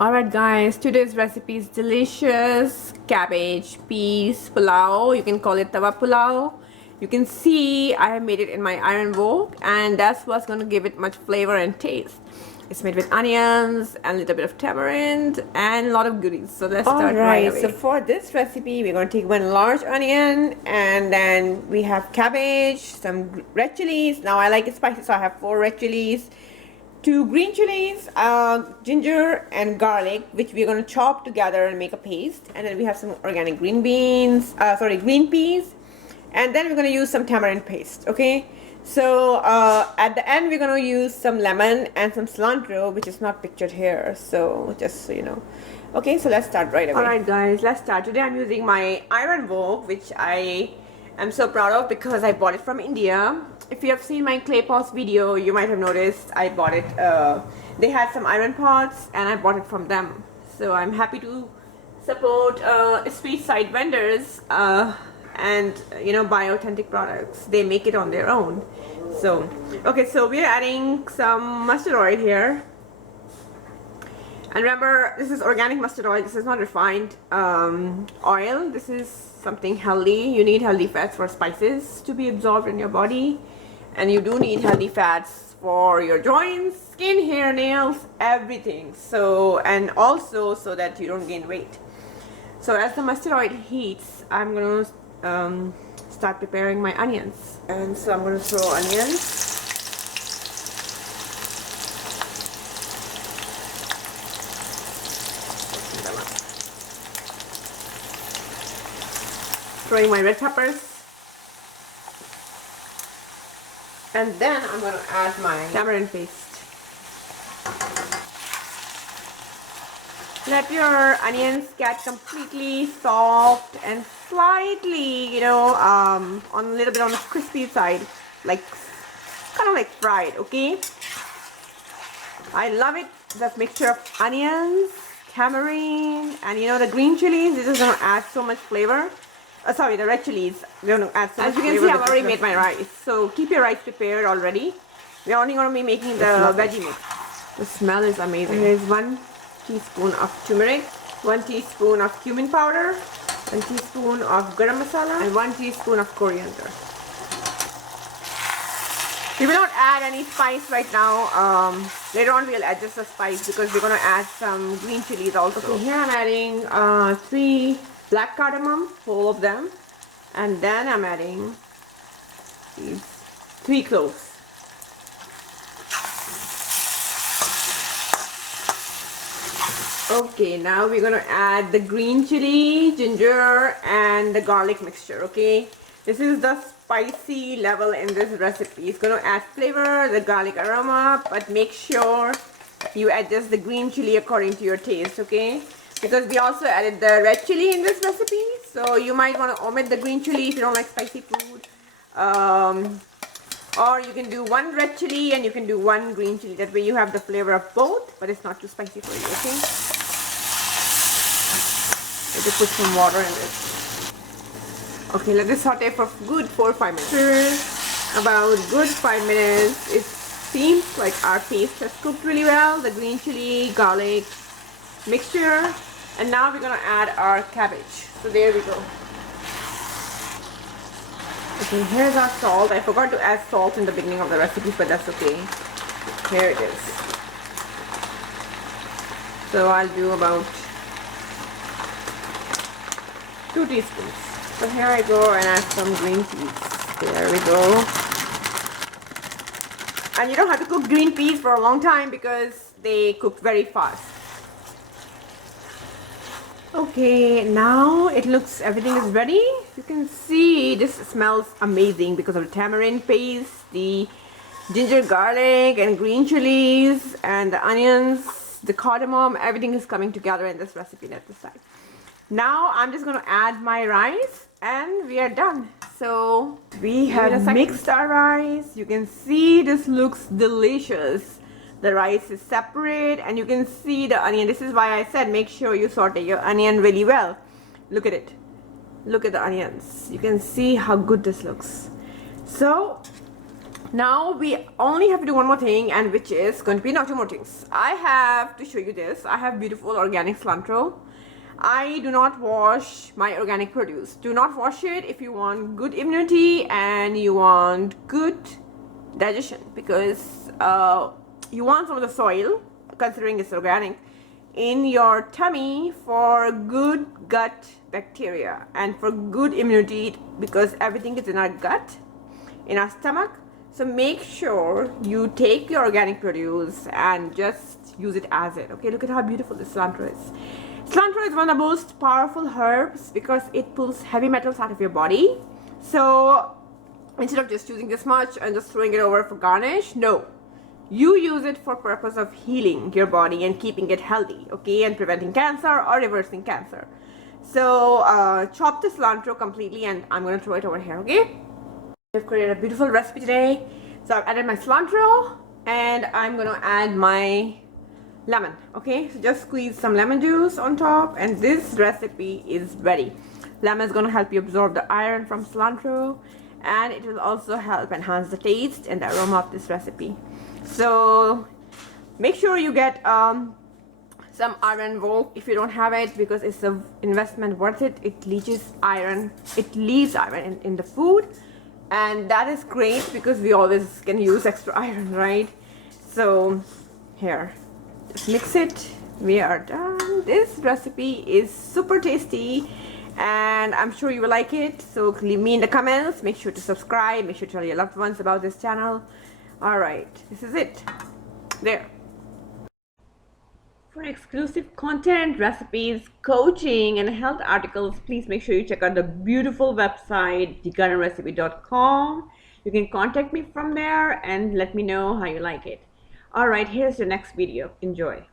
Alright guys, today's recipe is delicious cabbage peas pulao. You can call it tawa pulao. You can see I have made it in my iron wok, and that's what's going to give it much flavor and taste. It's made with onions and a little bit of tamarind and a lot of goodies. So let's start right away. So for this recipe, we're going to take one large onion, and then we have cabbage, some red chilies. Now I like it spicy, so I have 4 red chilies. 2 green chilies, ginger and garlic, which we're going to chop together and make a paste. And then we have some organic green peas, and then we're going to use some tamarind paste. Okay, so at the end we're going to use some lemon and some cilantro, which is not pictured here, so just so you know. Okay, so let's start right away. Alright guys, let's start. Today I'm using my iron wok, which I am so proud of because I bought it from India. If you have seen my clay pots video, you might have noticed I bought it. They had some iron pots and I bought it from them. So I'm happy to support street side vendors and buy authentic products. They make it on their own. So okay, so we're adding some mustard oil here. And remember, this is organic mustard oil. This is not refined oil. This is something healthy. You need healthy fats for spices to be absorbed in your body. And you do need healthy fats for your joints, skin, hair, nails, everything. So, and also so that you don't gain weight. So as the mustard oil heats, I'm going to start preparing my onions. And so I'm going to throw onions. Throwing my red peppers. And then I'm going to add my tamarind paste. Let your onions get completely soft and slightly, on a little bit on the crispy side, like kind of like fried. Okay. I love it. That mixture of onions, tamarind, and the green chilies. This is going to add so much flavor. Sorry, the red chilies. We're going to add some. As you can see, I've already made my rice. So keep your rice prepared already. We're only going to be making the veggie mix. The smell is amazing. Here's 1 teaspoon of turmeric, 1 teaspoon of cumin powder, 1 teaspoon of garam masala, and 1 teaspoon of coriander. We will not add any spice right now. Later on we'll adjust the spice because we're going to add some green chilies also. Okay, here I'm adding 3 black cardamom, whole of them, and then I'm adding these 3 cloves. Okay, now we're gonna add the green chili, ginger, and the garlic mixture. Okay, this is the spicy level in this recipe. It's gonna add flavor, the garlic aroma, but make sure you adjust the green chili according to your taste. Okay, because we also added the red chili in this recipe, so you might want to omit the green chili if you don't like spicy food, or you can do 1 red chili and you can do 1 green chili. That way you have the flavor of both, but it's not too spicy for you. Okay, let me put some water in this. Okay, let this saute for good 4 or 5 minutes. After about good 5 minutes, it seems like our paste has cooked really well, the green chili, garlic mixture. And now we're going to add our cabbage. So there we go. Okay, here's our salt. I forgot to add salt in the beginning of the recipe, but that's okay. Here it is. So I'll do about 2 teaspoons. So here I go and add some green peas. There we go. And you don't have to cook green peas for a long time because they cook very fast. Okay, now it looks, everything is ready. You can see this smells amazing because of the tamarind paste, the ginger, garlic, and green chilies, and the onions, the cardamom. Everything is coming together in this recipe at this time. Now I'm just going to add my rice and we are done. So we have mixed our rice. You can see this looks delicious. The rice is separate and you can see the onion. This is why I said make sure you saute your onion really well. Look at it. Look at the onions. You can see how good this looks. So Now we only have to do one more thing, and which is going to be, no, two more things. I have to show you this. I have beautiful organic cilantro. I do not wash my organic produce. Do not wash it if you want good immunity and you want good digestion, because you want some of the soil, considering it's organic, in your tummy for good gut bacteria and for good immunity, because everything is in our gut, in our stomach. So make sure you take your organic produce and just use it as it. Okay, look at how beautiful this cilantro is. Cilantro is one of the most powerful herbs because it pulls heavy metals out of your body. So instead of just using this much and just throwing it over for garnish, no, you use it for purpose of healing your body and keeping it healthy, okay, and preventing cancer or reversing cancer. So chop the cilantro completely, and I'm going to throw it over here. Okay, I've created a beautiful recipe today. So I've added my cilantro and I'm going to add my lemon. Okay, so just squeeze some lemon juice on top and this recipe is ready. Lemon is going to help you absorb the iron from cilantro, and it will also help enhance the taste and the aroma of this recipe. So make sure you get some iron woke if you don't have it, because it's an investment worth it. It leaches iron, it leaves iron in the food, and that is great because we always can use extra iron, right? So here, just mix it. We are done. This recipe is super tasty and I'm sure you will like it. So leave me in the comments. Make sure to subscribe. Make sure to tell your loved ones about this channel. All right, this is it. There. For exclusive content, recipes, coaching, and health articles, please make sure you check out the beautiful website, thegaramrecipe.com. You can contact me from there and let me know how you like it. All right, here's the next video. Enjoy.